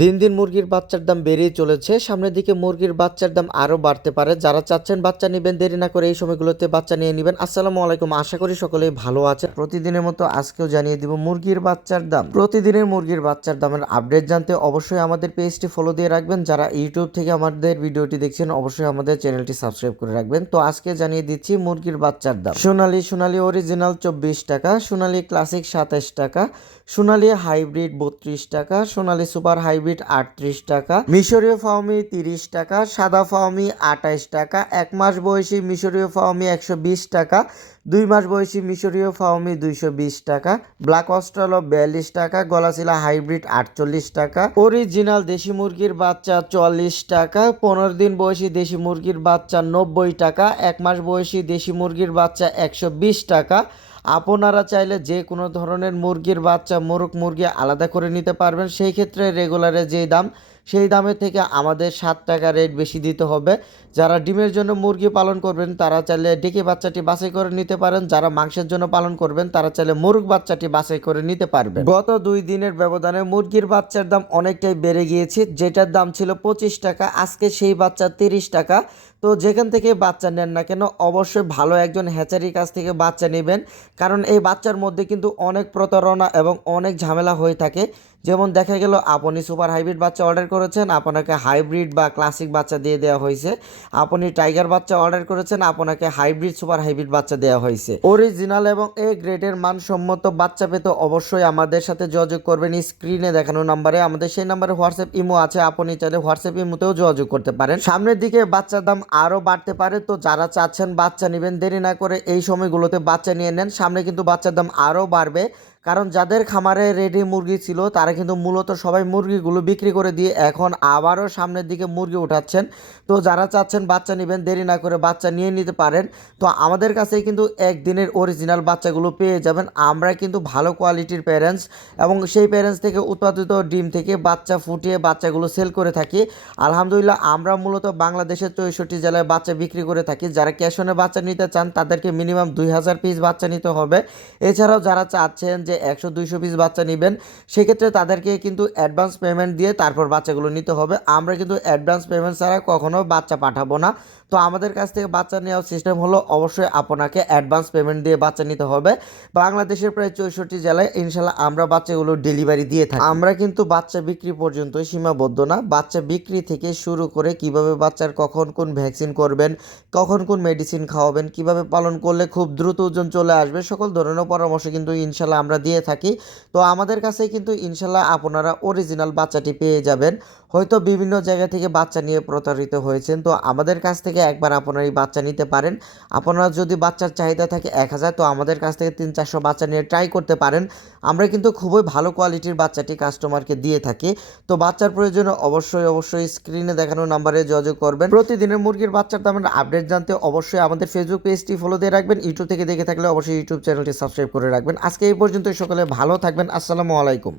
দিন দিন মুরগির বাচ্চার দাম বেড়েই চলেছে। সামনের দিকে মুরগির বাচ্চার দাম আরও বাড়তে পারে। যারা চাচ্ছেন বাচ্চা নিবেন, দেরি না করে এই সময়গুলোতে বাচ্চা নিয়ে নিবেন। আসসালামু আলাইকুম, আশা করি সকলেই ভালো আছে। প্রতিদিনের মতো আজকেও জানিয়ে দিব মুরগির বাচ্চার দাম। প্রতিদিনের মুরগির বাচ্চার দামের আপডেট জানতে অবশ্যই আমাদের পেজটি ফলো দিয়ে রাখবেন। যারা ইউটিউব থেকে আমাদের ভিডিওটি দেখছেন অবশ্যই আমাদের চ্যানেলটি সাবস্ক্রাইব করে রাখবেন। তো আজকে জানিয়ে দিচ্ছি মুরগির বাচ্চার দাম। সোনালী অরিজিনাল 24 টাকা, সোনালী ক্লাসিক 27 টাকা, সোনালী হাইব্রিড 32 টাকা, সোনালী সুপার হাইব্রিড 38 টাকা, মিশরীয় ফাউমি 30 টাকা, সাদা ফাউমি 28 টাকা, 1 মাস বয়সী মিশরীয় ফাউমি 120 টাকা, 2 মাস বয়সী মিশরীয় ফাউমি 220 টাকা, ব্ল্যাক অস্ট্রেলো 42 টাকা, গলাশিলা হাইব্রিড 48 টাকা, অরিজিনাল দেশি মুরগির বাচ্চা 44 টাকা, 15 দিন বয়সী দেশি মুরগির বাচ্চা 90 টাকা, 1 মাস বয়সী দেশি মুরগির বাচ্চা 120 টাকা। আপনারা চাইলে যে কোনো ধরনের মুরগির বাচ্চা, মোরগ মুরগি আলাদা করে নিতে পারবেন। সেই ক্ষেত্রে রেগুলারে যেই দাম, সেই দামের থেকে আমাদের 7 টাকা রেট বেশি দিতে হবে। যারা ডিমের জন্য মুরগি পালন করবেন তারা চাইলে ডেকে বাচ্চাটি বাছাই করে নিতে পারেন। যারা মাংসের জন্য পালন করবেন তারা চাইলে মুরগ বাচ্চাটি বাছাই করে নিতে পারবেন। গত 2 দিনের ব্যবধানে মুরগির বাচ্চার দাম অনেকটাই বেড়ে গিয়েছে। যেটার দাম ছিল 25 টাকা, আজকে সেই বাচ্চা 30 টাকা। তো যেখান থেকে বাচ্চা নেন না কেন অবশ্যই ভালো একজন হ্যাচারির কাছ থেকে বাচ্চা নেবেন, কারণ এই বাচ্চার মধ্যে কিন্তু অনেক প্রতারণা এবং অনেক ঝামেলা হয়ে থাকে। যেমন দেখা গেল আপনি সুপার হাইব্রিড বাচ্চা অর্ডার করেছেন, আপনাকে হাইব্রিড বা ক্লাসিক বাচ্চা দিয়ে দেওয়া হয়েছে। আপনি টাইগার বাচ্চা অর্ডার করেছেন, আপনাকে হাইব্রিড সুপার হাইব্রিড বাচ্চা দেওয়া হয়েছে। অরিজিনাল এবং এ গ্রেডের মানসম্মত বাচ্চা পেতে অবশ্যই আমাদের সাথে যোগাযোগ করবেন। স্ক্রিনে দেখানো নাম্বারে, আমাদের সেই নাম্বারে হোয়াটসঅ্যাপ ইমো আছে, আপনি চাইলে হোয়াটসঅ্যাপ ইমোতেও যোগাযোগ করতে পারেন। সামনের দিকে বাচ্চার দাম আরও বাড়তে পারে। তো যারা চাচ্ছেন বাচ্চা নেবেন, দেরি না করে এই সময়গুলোতে বাচ্চা নিয়ে নেন। সামনে কিন্তু বাচ্চার দাম আরও বাড়বে, কারণ যাদের খামারে রেডি মুরগি ছিল তারা কিন্তু মূলত সবাই মুরগিগুলো বিক্রি করে দিয়ে এখন আবারও সামনের দিকে মুরগি উঠাচ্ছেন। তো যারা চাচ্ছেন বাচ্চা নেবেন, দেরি না করে বাচ্চা নিয়ে নিতে পারেন। তো আমাদের কাছে কিন্তু একদিনের অরিজিনাল বাচ্চাগুলো পেয়ে যাবেন। আমরা কিন্তু ভালো কোয়ালিটির প্যারেন্টস এবং সেই প্যারেন্টস থেকে উৎপাদিত ডিম থেকে বাচ্চা ফুটিয়ে বাচ্চাগুলো সেল করে থাকি। আলহামদুলিল্লাহ, আমরা মূলত বাংলাদেশের 64 জেলায় বাচ্চা বিক্রি করে থাকি। যারা ক্যাশ অনে বাচ্চা নিতে চান তাদেরকে মিনিমাম 2000 পিস বাচ্চা নিতে হবে। এছাড়াও যারা চাচ্ছেন যে 100-200 পিস বাচ্চা নেবেন, সেক্ষেত্রে তাদেরকে কিন্তু অ্যাডভান্স পেমেন্ট দিয়ে তারপর বাচ্চাগুলো নিতে হবে। আমরা কিন্তু অ্যাডভান্স পেমেন্ট ছাড়া কখনো বাচ্চা পাঠাবো না। তো আমাদের কাছ থেকে বাচ্চা নেওয়ার সিস্টেম হলো অবশ্যই আপনাকে অ্যাডভান্স পেমেন্ট দিয়ে বাচ্চা নিতে হবে। বাংলাদেশের প্রায় 64 জেলায় ইনশাল্লাহ আমরা বাচ্চাগুলো ডেলিভারি দিয়ে থাকি। আমরা কিন্তু বাচ্চা বিক্রি পর্যন্তই সীমাবদ্ধ না, বাচ্চা বিক্রি থেকে শুরু করে কিভাবে বাচ্চার কখন কোন ভ্যাকসিন করবেন, কখন কোন মেডিসিন খাওয়াবেন, কিভাবে পালন করলে খুব দ্রুত ওজন চলে আসবে, সকল ধরনের পরামর্শ কিন্তু ইনশাল্লাহ আমরা দিয়ে থাকি। তো আমাদের কাছে কিন্তু ইনশাল্লাহ আপনারা অরিজিনাল বাচ্চাটি পেয়ে যাবেন। হয়তো বিভিন্ন জায়গা থেকে বাচ্চা নিয়ে প্রতারিত হয়েছেন, তো আমাদের কাছ থেকে একবার আপনারা এই বাচ্চা নিতে পারেন। আপনারা যদি বাচ্চার চাহিদা থাকে 1000, তো আমাদের কাছ থেকে 300-400 বাচ্চা নিয়ে ট্রাই করতে পারেন। আমরা কিন্তু খুবই ভালো কোয়ালিটির বাচ্চাটি কাস্টমারকে দিয়ে থাকি। তো বাচ্চার প্রয়োজনে অবশ্যই স্ক্রিনে দেখানো নাম্বারে যোগাযোগ করবেন। প্রতিদিনের মুরগির বাচ্চার দামের আপডেট জানতে অবশ্যই আমাদের ফেসবুক পেজটি ফলো দিয়ে রাখবেন। ইউটিউব থেকে দেখে থাকলে অবশ্যই ইউটিউব চ্যানেলটি সাবস্ক্রাইব করে রাখবেন। আজকে এই পর্যন্ত, সকলে ভালো থাকবেন। আসসালামু আলাইকুম।